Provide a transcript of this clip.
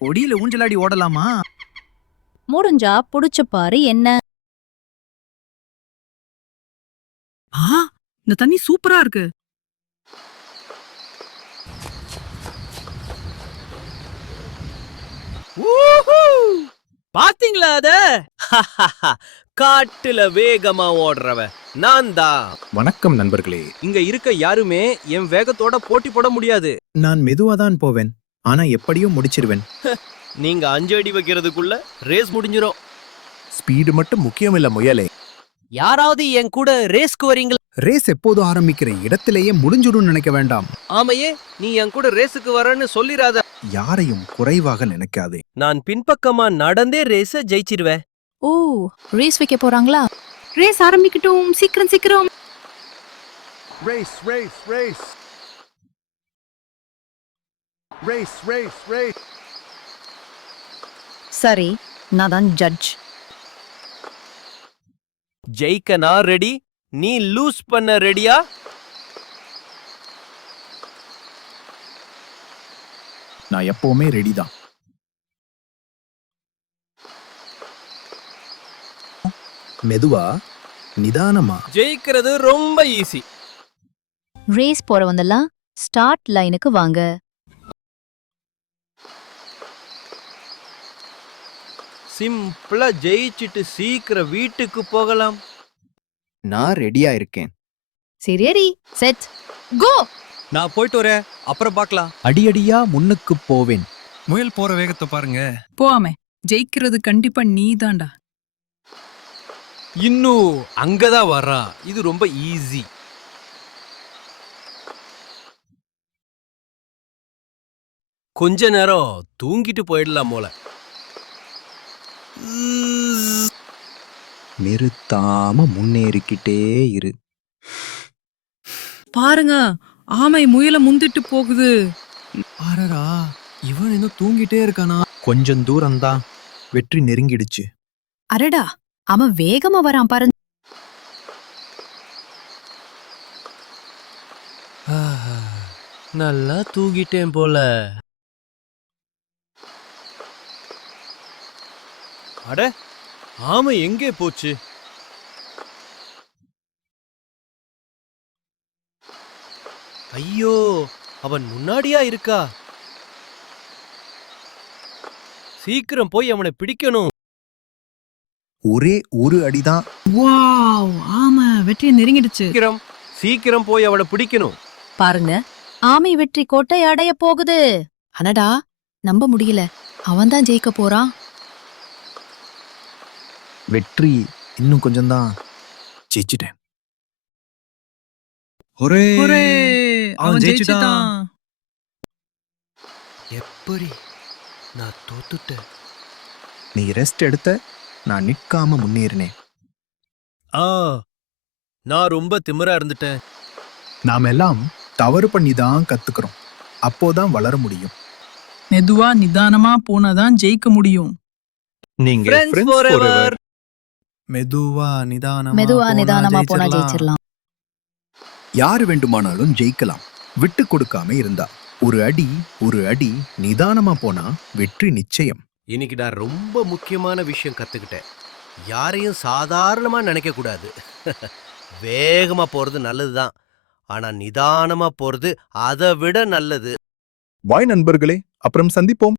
கொடியில ஊஞ்சலாடி ஓடலாமா? முடிஞ்சா புடிச்சு பாரு என்ன. இந்த தண்ணி சூப்பரா இருக்கு. பாத்தீங்களா அத? காட்டுல வேகமா ஓடுறவ நான் தான். வணக்கம் நண்பர்களே. இங்க இருக்க யாருமே என் வேகத்தோட போட்டி போட முடியாது. நான் மெதுவா தான் போவேன், ஆனா எப்படியும் முடிச்சிருவேன். நீங்க 5 அடி வைக்கிறதுக்குள்ள ரேஸ் முடிஞ்சிரும். ஸ்பீடு மட்டும் முக்கியம் இல்ல முயலே. யாராவது என் கூட ரேஸ்க்கு வரீங்களா? ரேஸ் எப்போது ஆரம்பிக்கிற இடத்திலேயே முடிஞ்சுடும் நினைக்க வேண்டாம். ஆமையே, நீ என் கூட ரேஸுக்கு வரன்னு சொல்லிராத. யாரையும் குறைவாக நினைக்காதே. நான் பின்பக்கமா நடந்தே ரேஸ ஜெயிச்சிருவேன். ஓ, ரேஸ் வைக்க போறாங்களா? ரேஸ் ஆரம்பிக்கட்டும், சீக்கிரம் சீக்கிரம். Race, race, race. Race, race, race. சரி, நான் தான் ஜட்ஜ். ஜெயிக்க நான் ரெடி, நீ லூஸ் பண்ண ரெடியா? நான் எப்பவுமே ரெடி தான். மெதுவா, நிதானமா. ஜெயிக்கிறது ரொம்ப ஈஸி. ரேஸ் போறவந்தெல்லாம் ஸ்டார்ட் லைனுக்கு வாங்க. சிம்பிளா ஜெயிச்சிட்டு சீக்கிரம் வீட்டுக்கு போகலாம். நான் ரெடியா இருக்கேன். சரி, செட், கோ. நான் போயிட்டு வரேன், அப்புறம் பார்க்கலாம். அடியடியா முன்னுக்கு போவேன். முயல் போற வேகத்தை பாருங்க. போவாமே, ஜெயிக்கிறது கண்டிப்பா நீதான்டா. இன்னும் அங்கதான் வர்றான். இது ரொம்ப ஈஸி. கொஞ்ச நேரம் தூங்கிட்டு போயிடலாம் போல. நிறுத்தாம முன்னேறிக்கிட்டே இரு. பாருங்க, ஆமை முயல முந்திட்டு போகுது. ஆரரா, இவன் இன்னும் தூங்கிட்டே இருக்கானா? கொஞ்சம் தூரம்தான், வெற்றி நெருங்கிடுச்சு. அரடா, அவன் வேகமா வரான் பாரு. நல்லா தூங்கிட்டேன் போல. அட, ஆமை எங்கே போச்சு? ஐயோ, அவன் முன்னாடியா இருக்கா? சீக்கிரம் போய் அவனை பிடிக்கணும். ஒரே ஒரு அடிதான். வாவ், ஆமா, வெற்றியை நெருங்கிடுச்சு. சீக்கிரம் சீக்கிரம் போய் அவனை பிடிக்கணும். பாருங்க, ஆமை வெற்றி கோட்டை அடைய போகுது. அனடா, நம்ப முடியல. அவன் தான் ஜெயிக்க போறான். வெற்றி இன்னும் கொஞ்சம்தான். ஜெயிச்சிட்டேன். ஒரே ஒரே, அவன் ஜெயிச்சிட்டான். ஜெயிச்சிட்டான். எப்படி? நான் தோத்துட்டேன். நீ ரெஸ்ட் எடுத்த, நான் நிற்காம முன்னேறினேன். நான் ரொம்ப திமிரா இருந்துட்டேன். நாம எல்லாம் தவறு பண்ணி தான் கத்துக்கிறோம். அப்போதான் வளர முடியும். மெதுவா நிதானமா போனாதான் ஜெயிக்க முடியும். நீங்க Friends friends forever. forever. மெதுவா மெதுவா நிதானமா போனா ஜெயிச்சிடலாம். யாரு வேண்டுமானாலும் ஜெயிக்கலாம், விட்டு கொடுக்காம இருந்தா. ஒரு அடி ஒரு அடி நிதானமா போனா வெற்றி நிச்சயம். இன்னைக்கு நான் ரொம்ப முக்கியமான விஷயம் கத்துக்கிட்டேன். யாரையும் சாதாரணமா நினைக்க கூடாது. வேகமா போறது நல்லதுதான், ஆனா நிதானமா போறது அதை விட நல்லது. வாய் நண்பர்களே, அப்புறம் சந்திப்போம்.